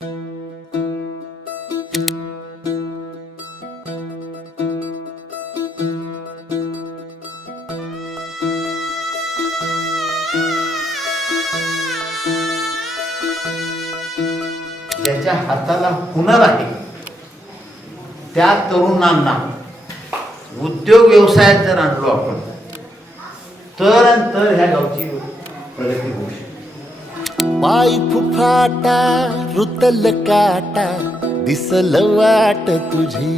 ज्याच्या हाताला हुनर आहे त्या तरुणांना उद्योग व्यवसायात जर आणलो आपण तर ह्या गावची प्रगती होऊ शकते. पाय फुफाटा रुतल काटा दिसल वाट तुझी,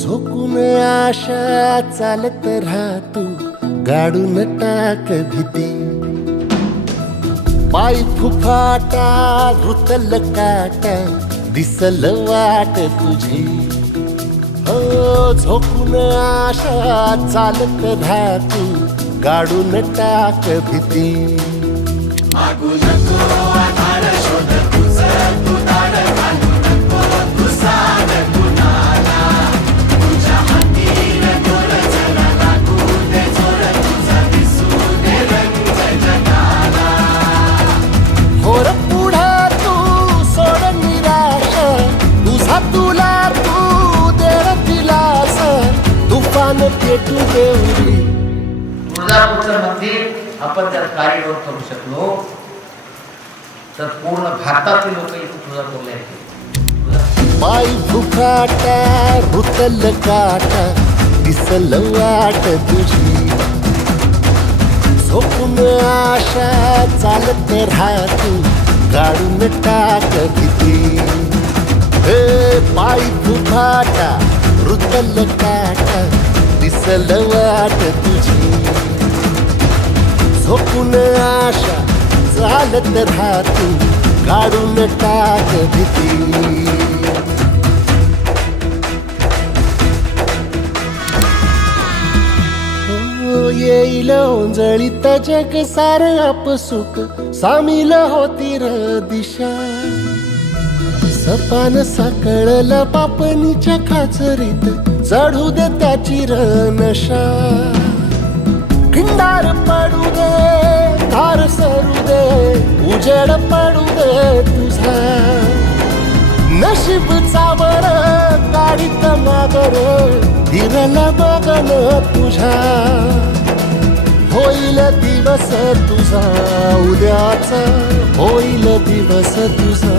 झोकून आशा चालत राहतू गाडून टाक भीती. पाय फुफाटा रुतल काटा दिसल वाट तुझी, हो झोकून आशा चालत राहतू गाडून टाक भीती. मागू नको आधार शोध तुझं तू दाड घालू नको तू साध कुणाला. तुझ्या हातीन दोर जरा लागू दे जोर तुझा दिसू दे रंग जगाला. होर पुढे तू सोड निराश, तुझा तुला तू देर दिलास, तुफान पेटू देवरी. तुळजापूरचं मंदिर आपण जर कॉरिडॉर करू शकलो तर पूर्ण भारतातील लोक इथे तुळजापूरला येतील. पाय फुफाटा रुतल काटा दिसल वाट तुझी, झोपून आशा चालत राहतू गाडून टाक भीती. हे पाय फुफाटा रुतल काटा दिसल वाट तुझी, झोपून आशा चालत राहतू गाडून टाक भीती. येईल ओंजळीत जग सार आपसुक सामील होती र दिशा. सपान साकळलं पापणीच्या खाचरीत चढू दे त्याची र नशा. खिंडार पडू दे धार सरू दे उजेड पडू दे तुझा. नशीब चावर गाडीत मागर फिरला बघन तुझ्या. होईल दिवस तुझा उद्याचा, होईल दिवस तुझा.